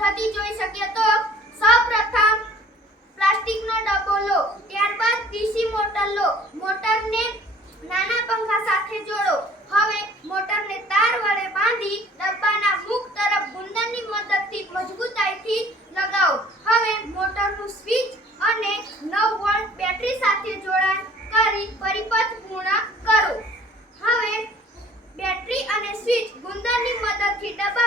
પદ્ધતિ જોઈ શકીએ તો સૌપ્રથમ પ્લાસ્ટિકનો ડબ્બો લો, ત્યારબાદ ડીસી મોટર લો, મોટરને નાના પંખા સાથે જોડો. હવે મોટરને તાર વડે બાંધી ડબ્બાના મુખ તરફ ગુંદરની મદદથી, મજબૂતાઈથી લગાવો. હવે મોટરનું સ્વિચ અને 9 વોલ્ટ બેટરી સાથે જોડાણ કરી પરિપથ પૂર્ણ કરો. હવે બેટરી અને સ્વિચ ગુંદરની મદદથી ડબ્બા